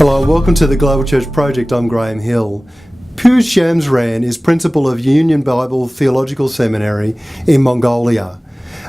Hello and welcome to the Global Church Project. I'm Graham Hill. Purevdorj Jamsran is principal of Union Bible Theological Seminary in Mongolia.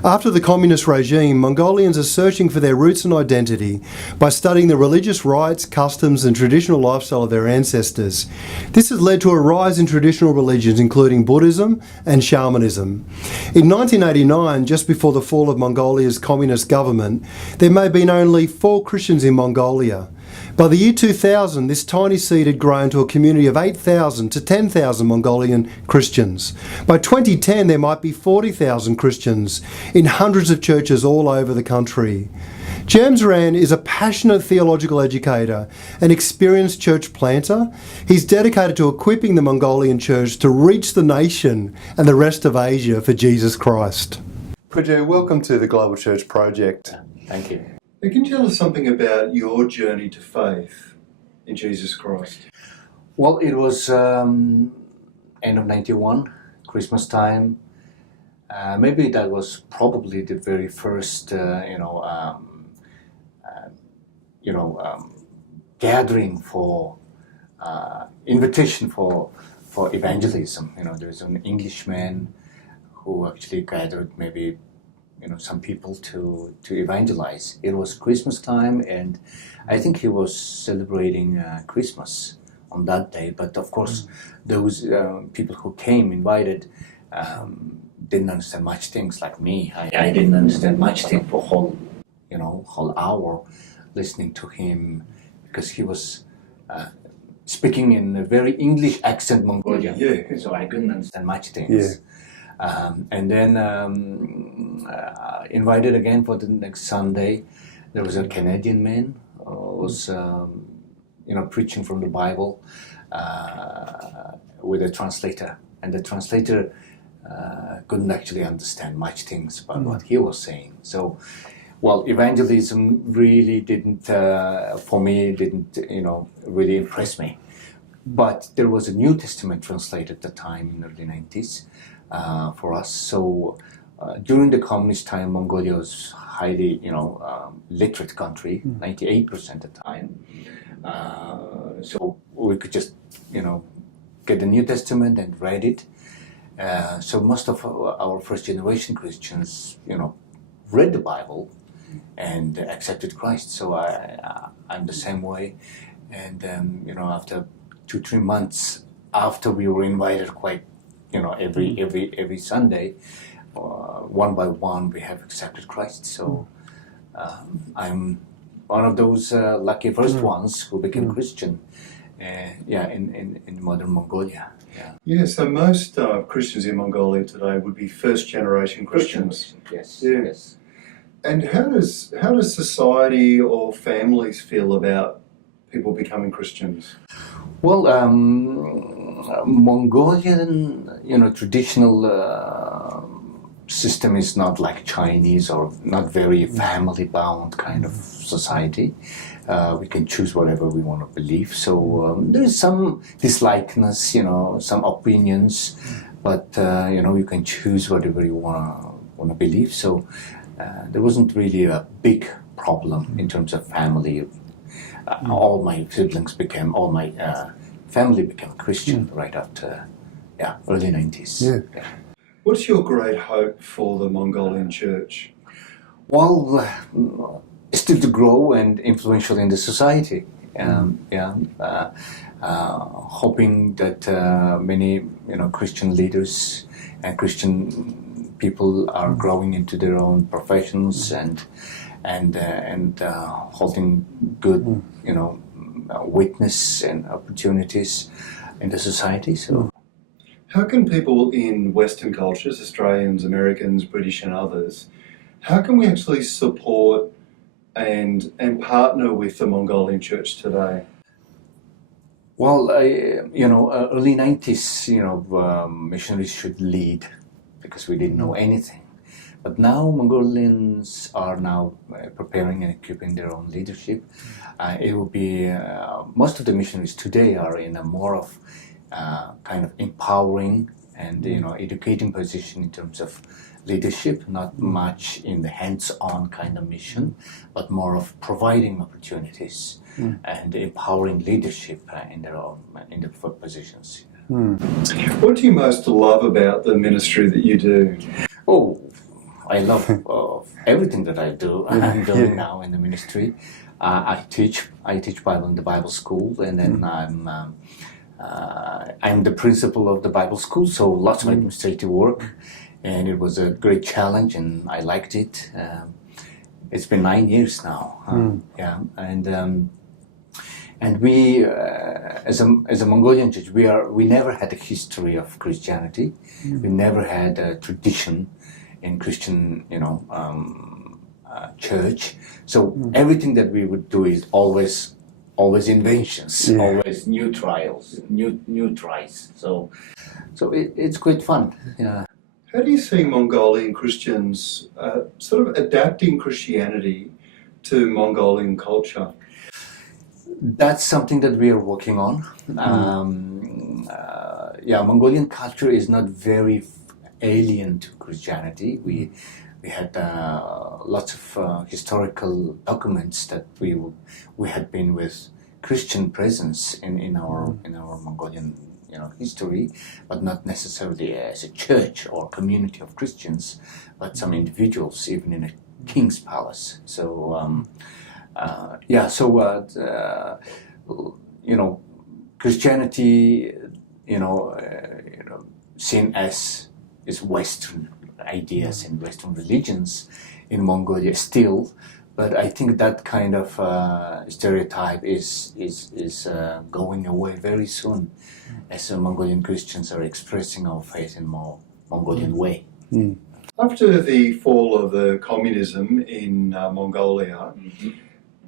After the communist regime, Mongolians are searching for their roots and identity by studying the religious rites, customs and traditional lifestyle of their ancestors. This has led to a rise in traditional religions including Buddhism and shamanism. In 1989, just before the fall of Mongolia's communist government, there may have been only 4 Christians in Mongolia. By the year 2000, this tiny seed had grown to a community of 8,000 to 10,000 Mongolian Christians. By 2010, there might be 40,000 Christians in hundreds of churches all over the country. Jamsran is a passionate theological educator, an experienced church planter. He's dedicated to equipping the Mongolian church to reach the nation and the rest of Asia for Jesus Christ. Puje, welcome to the Global Church Project. Thank you. Can you tell us something about your journey to faith in Jesus Christ? Well, it was end of 91, Christmas time. Maybe that was probably the very first, gathering for invitation for evangelism. There's an Englishman who actually gathered maybe some people to evangelize. It was Christmas time, and I think he was celebrating Christmas on that day. But of course, those people who came invited didn't understand much things like me. I didn't understand much thing for whole hour listening to him because he was speaking in a very English accent Mongolian. Yeah. So I couldn't understand much things. Yeah. And then invited again for the next Sunday. There was a Canadian man who was, preaching from the Bible with a translator. And the translator couldn't actually understand much things about what he was saying. So, evangelism really didn't really impress me. But there was a New Testament translated at the time in the early 90s. For us. So during the communist time, Mongolia was highly, literate country, 98% of the time. So we could just, get the New Testament and read it. So most of our first generation Christians, read the Bible and accepted Christ. So I'm the same way. And, after 2-3 months after we were invited quite every Sunday, one by one, we have accepted Christ. So I'm one of those lucky first ones who became Christian. In modern Mongolia. Yeah. So most Christians in Mongolia today would be first generation Christians. Yes. Yeah. Yes. And how does society or families feel about people becoming Christians? Well, Mongolian, traditional system is not like Chinese or not very family-bound kind of society. We can choose whatever we want to believe. So there is some dislikeness, some opinions, but you can choose whatever you want to believe. So there wasn't really a big problem in terms of family. All my siblings all my family became Christian right after, early 90s. Yeah. What's your great hope for the Mongolian church? Well, still to grow and influential in the society. Hoping that many, Christian leaders and Christian people are growing into their own professions and holding good, witness and opportunities in the society. So, how can people in Western cultures, Australians, Americans, British and others, how can we actually support and partner with the Mongolian church today? Well, early 90s, missionaries should lead because we didn't know anything. But now Mongolians are now preparing and equipping their own leadership. It will be, most of the missionaries today are in a more of kind of empowering and educating position in terms of leadership, not much in the hands-on kind of mission, but more of providing opportunities and empowering leadership in their positions. What do you most love about the ministry that you do? Oh, I love everything that I do. I'm doing now in the ministry. I teach Bible in the Bible school, and then I'm the principal of the Bible school, so lots of administrative work, and it was a great challenge, and I liked it. It's been 9 years now, and we, as a Mongolian church, we never had a history of Christianity. We never had a tradition in Christian, church. So everything that we would do is always inventions, always new trials, new tries. So it's quite fun. Yeah. How do you see Mongolian Christians sort of adapting Christianity to Mongolian culture? That's something that we are working on. Mongolian culture is not very alien to Christianity. We had lots of historical documents that we had been with Christian presence in our Mongolian history, but not necessarily as a church or community of Christians, but some individuals even in a king's palace. So Christianity, seen as is Western ideas and Western religions in Mongolia still, but I think that kind of stereotype is going away very soon, as Mongolian Christians are expressing our faith in more Mongolian way. After the fall of the communism in Mongolia,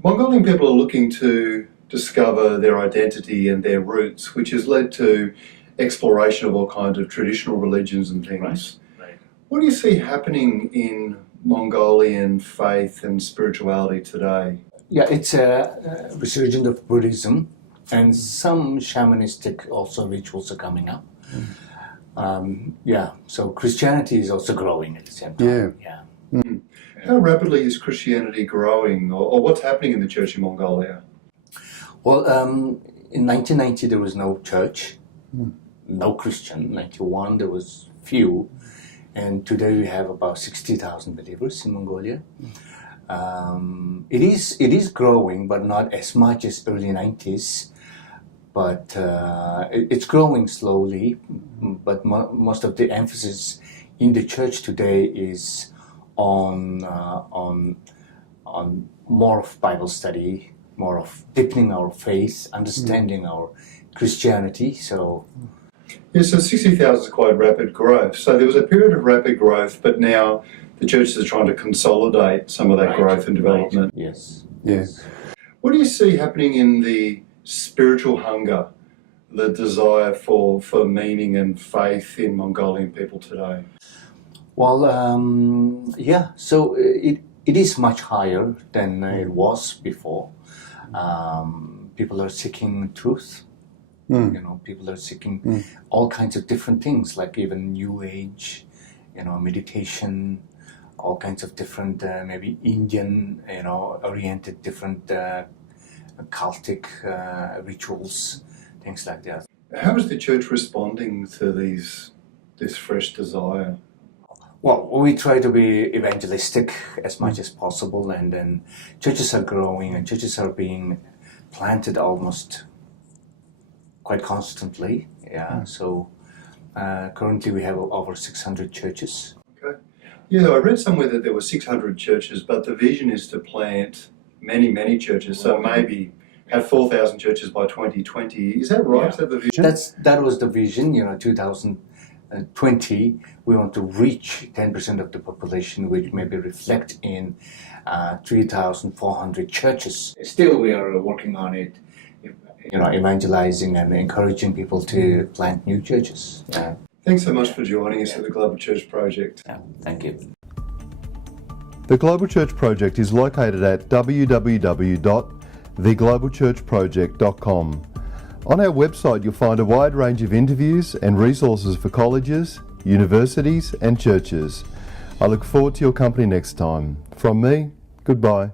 Mongolian people are looking to discover their identity and their roots, which has led to exploration of all kinds of traditional religions and things. Right. What do you see happening in Mongolian faith and spirituality today? Yeah, it's a resurgence of Buddhism, and some shamanistic also rituals are coming up. So Christianity is also growing at the same time. How rapidly is Christianity growing, or what's happening in the church in Mongolia? Well, in 1990 there was no church, no Christian. 91 there was few, and today we have about 60,000 believers in Mongolia. It is growing, but not as much as early 90s. But it's growing slowly. But most of the emphasis in the church today is on more of Bible study, more of deepening our faith, understanding our Christianity. So 60,000 is quite rapid growth. So there was a period of rapid growth, but now the churches are trying to consolidate some of that growth and development. Yes. What do you see happening in the spiritual hunger, the desire for meaning and faith in Mongolian people today? Well, so it is much higher than it was before. People are seeking truth. People are seeking all kinds of different things, like even New Age, meditation, all kinds of different, maybe Indian, oriented different cultic rituals, things like that. How is the church responding to this fresh desire? Well, we try to be evangelistic as much as possible, and then churches are growing and churches are being planted almost quite constantly. So currently we have over 600 churches. Okay. Yeah, I read somewhere that there were 600 churches, but the vision is to plant many churches. So maybe have 4,000 churches by 2020. Is that right? Is that the vision? That was the vision. 2020, we want to reach 10% of the population, which maybe reflect in 3,400 churches. Still, we are working on it. Evangelizing and encouraging people to plant new churches. Thanks so much for joining us at the Global Church Project. Thank you. The Global Church Project is located at www.theglobalchurchproject.com. On our website, you'll find a wide range of interviews and resources for colleges, universities, and churches. I look forward to your company next time. From me, goodbye.